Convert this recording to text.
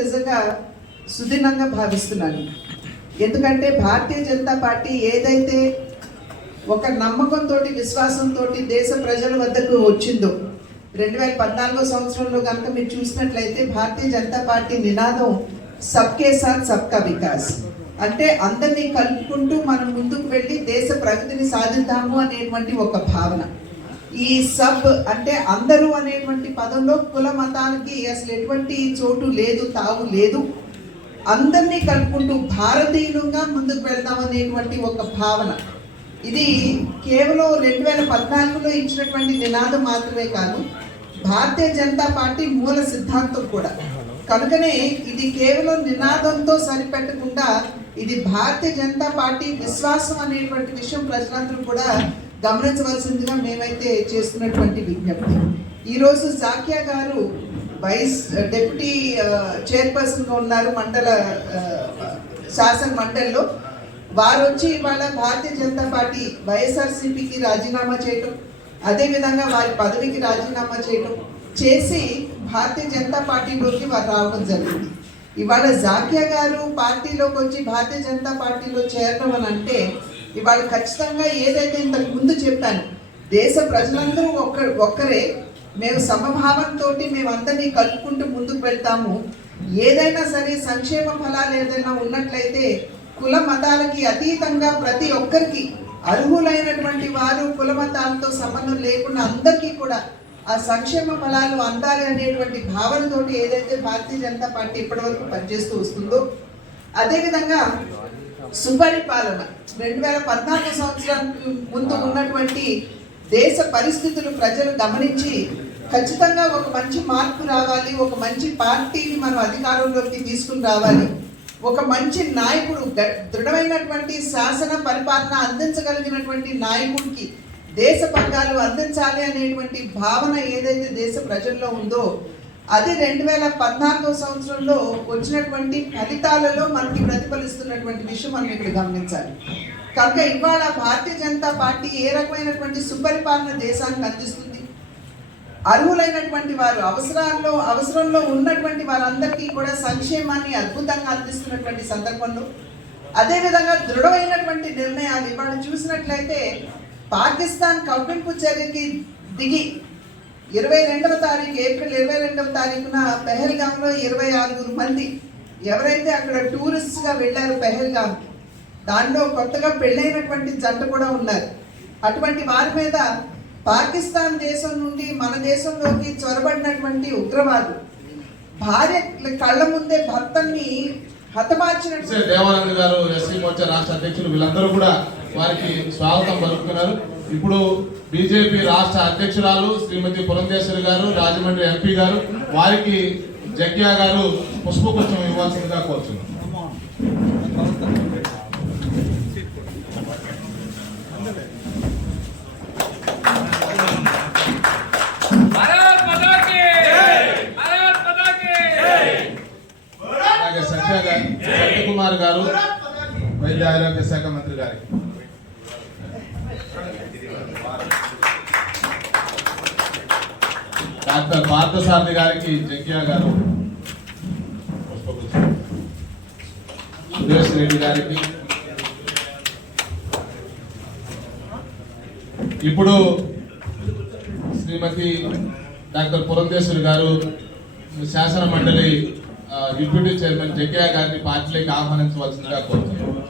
నిజంగా సుదినంగా భావిస్తున్నాను. ఎందుకంటే భారతీయ జనతా పార్టీ ఏదైతే ఒక నమ్మకంతో విశ్వాసంతో దేశ ప్రజల వద్దకు వచ్చిందో రెండు వేల పద్నాలుగో సంవత్సరంలో కనుక మీరు చూసినట్లయితే భారతీయ జనతా పార్టీ నినాదం సబ్కే సాత్ సబ్కా వికాస్. అంటే అందరినీ కలుపుకుంటూ మనం ముందుకు వెళ్ళి దేశ ప్రగతిని సాధిద్దాము అనేటువంటి ఒక భావన. ఈ సబ్ అంటే అందరూ అనేటువంటి పదంలో కుల మతాలకి అసలు ఎటువంటి చోటు లేదు తావు లేదు. అందరినీ కలుపుకుంటూ భారతీయులుగా ముందుకు వెళ్దామనేటువంటి ఒక భావన. ఇది కేవలం రెండు వేల పద్నాలుగులో ఇచ్చినటువంటి నినాదం మాత్రమే కాదు భారతీయ జనతా పార్టీ మూల సిద్ధాంతం కూడా. కనుకనే ఇది కేవలం నినాదంతో సరిపెట్టకుండా ఇది భారతీయ జనతా పార్టీ విశ్వాసం అనేటువంటి విషయం ప్రజలందరూ కూడా గమనించవలసిందిగా మేమైతే చేస్తున్నటువంటి విజ్ఞప్తి. ఈరోజు జాకియా గారు వైస్ డెప్యూటీ చైర్పర్సన్గా ఉన్నారు మండల శాసన మండలిలో. వారు వచ్చి ఇవాళ భారతీయ జనతా పార్టీ వైఎస్ఆర్సీపీకి రాజీనామా చేయటం అదేవిధంగా వారి పదవికి రాజీనామా చేయటం చేసి భారతీయ జనతా పార్టీలోకి వారు రావడం జరిగింది. ఇవాళ జాకియా గారు పార్టీలోకి వచ్చి భారతీయ జనతా పార్టీలో చేరడం అని అంటే ఇవాళ ఖచ్చితంగా ఏదైతే ఇంతకు ముందు చెప్పాను దేశ ప్రజలందరూ ఒక్క ఒక్కరే మేము సమభావంతో మేమందరినీ కలుపుకుంటూ ముందుకు వెళ్తాము. ఏదైనా సరే సంక్షేమ ఫలాలు ఏదైనా ఉన్నట్లయితే కుల మతాలకి అతీతంగా ప్రతి ఒక్కరికి అర్హులైనటువంటి వారు కుల మతాలతో సంబంధం లేకుండా అందరికీ కూడా ఆ సంక్షేమ ఫలాలు అందాలి అనేటువంటి భావనతోటి ఏదైతే భారతీయ జనతా పార్టీ ఇప్పటివరకు పనిచేస్తూ వస్తుందో అదేవిధంగా సుపరిపాలన. రెండు వేల పద్నాలుగు సంవత్సరానికి ముందు ఉన్నటువంటి దేశ పరిస్థితులు ప్రజలు గమనించి ఖచ్చితంగా ఒక మంచి మార్పు రావాలి ఒక మంచి పార్టీని మనం అధికారంలోకి తీసుకుని రావాలి. ఒక మంచి నాయకుడు దృఢమైనటువంటి శాసన పరిపాలన అందించగలిగినటువంటి నాయకుడికి దేశ పగ్గాలు అందించాలి అనేటువంటి భావన ఏదైతే దేశ ప్రజల్లో ఉందో అది రెండు వేల పద్నాలుగో సంవత్సరంలో వచ్చినటువంటి ఫలితాలలో మనకి ప్రతిఫలిస్తున్నటువంటి విషయం మనం ఇక్కడ గమనించాలి. కనుక ఇవాళ భారతీయ జనతా పార్టీ ఏ రకమైనటువంటి సుపరిపాలన దేశానికి అందిస్తుంది? అర్హులైనటువంటి వారు అవసరాల్లో అవసరంలో ఉన్నటువంటి వారందరికీ కూడా సంక్షేమాన్ని అద్భుతంగా అందిస్తున్నటువంటి సందర్భంలో అదేవిధంగా దృఢమైనటువంటి నిర్ణయాలు ఇవాళ చూసినట్లయితే పాకిస్తాన్ కవ్వింపు చర్యకి దిగి ఇరవై రెండవ తారీఖు ఏప్రిల్ ఇరవై రెండవ తారీఖున పెహల్గాంలో ఇరవై ఆరుగురు మంది. ఎవరైతే అక్కడ టూరిస్ట్గా వెళ్ళారు పెహల్గాం దానిలో కొత్తగా పెళ్ళైనటువంటి జంట కూడా ఉన్నారు. అటువంటి వారి మీద పాకిస్తాన్ దేశం నుండి మన దేశంలోకి చొరబడినటువంటి ఉగ్రవాదు భార్య కళ్ళ ముందే భర్తని హతమార్చినట్టు దేవానంద గారు ఎస్సీ మోర్చా రాష్ట్ర అధ్యక్షులు వీళ్ళందరూ కూడా వారికి స్వాగతం పలుకుతున్నారు. ఇప్పుడు బీజేపీ రాష్ట్ర అధ్యక్షురాలు శ్రీమతి పురంధేశ్వరి గారు రాజమండ్రి ఎంపీ గారు వారికి జగ్యా గారు పుష్పగుచ్చం ఇవ్వాల్సిందిగా కోరుతున్నాం డాక్టర్ పార్థసారథి గారికి జగ్యా గారు సురేష్ రెడ్డి గారికి. ఇప్పుడు శ్రీమతి డాక్టర్ పురంధేశ్వరి గారు శాసన మండలి డిప్యూటీ చైర్మన్ జగ్యా గారిని పార్టీలోకి ఆహ్వానించవలసిందిగా కోరుతున్నాను.